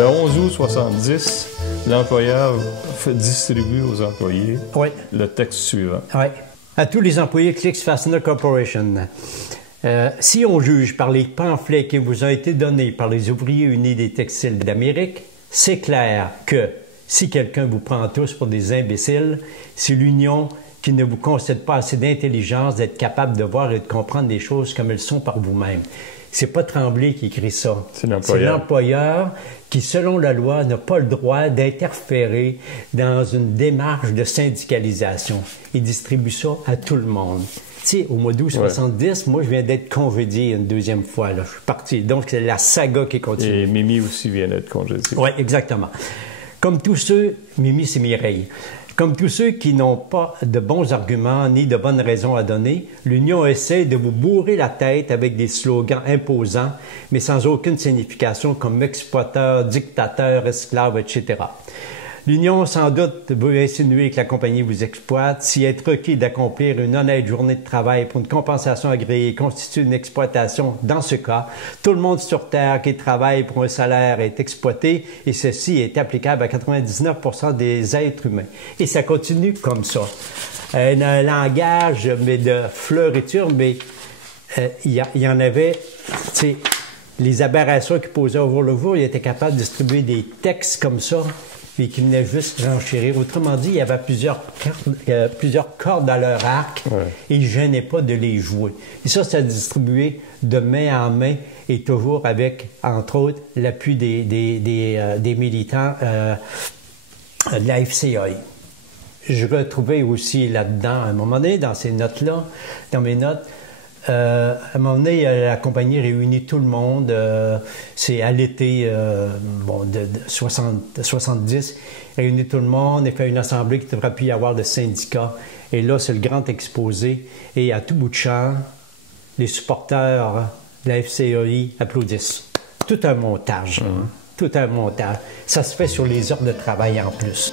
Le 11 août 70, l'employeur distribue aux employés le texte suivant. Oui. À tous les employés Clicks Fastener Corporation. Si on juge par les pamphlets qui vous ont été donnés par les ouvriers unis des textiles d'Amérique, c'est clair que si quelqu'un vous prend tous pour des imbéciles, c'est l'union qui ne vous concède pas assez d'intelligence d'être capable de voir et de comprendre des choses comme elles sont par vous-même. C'est pas Tremblay qui écrit ça. C'est l'employeur qui, selon la loi, n'a pas le droit d'interférer dans une démarche de syndicalisation. Il distribue ça à tout le monde. Tu sais, au mois d'août 70, moi, je viens d'être congédié une deuxième fois. Là. Je suis parti. Donc, c'est la saga qui continue. Et Mimi aussi vient d'être congédiée. Oui, exactement. Comme tous ceux, Mimi, c'est Mireille. Comme tous ceux qui n'ont pas de bons arguments ni de bonnes raisons à donner, l'Union essaie de vous bourrer la tête avec des slogans imposants, mais sans aucune signification comme exploiteur, dictateur, esclave, etc. L'Union, sans doute, veut insinuer que la compagnie vous exploite. Si être requis d'accomplir une honnête journée de travail pour une compensation agréée constitue une exploitation, dans ce cas, tout le monde sur Terre qui travaille pour un salaire est exploité et ceci est applicable à 99% des êtres humains. Et ça continue comme ça. Un langage mais de fleuriture, mais il y en avait, tu sais, les aberrations qui posaient au jour le jour, ils étaient capables de distribuer des textes comme ça, puis qui venaient juste renchérir. Autrement dit, il y avait plusieurs cordes à leur arc et ils ne gênaient pas de les jouer. Et ça distribué de main en main et toujours avec, entre autres, l'appui des militants de la FCI. Je retrouvais aussi là-dedans, à un moment donné, dans ces notes-là, dans mes notes, à un moment donné, la compagnie réunit tout le monde. C'est à l'été de 70. Réunit tout le monde et fait une assemblée qui devrait plus y avoir de syndicats. Et là, c'est le grand exposé. Et à tout bout de champ, les supporters de la FCI applaudissent. Tout un montage. Tout un montage. Ça se fait sur les heures de travail en plus.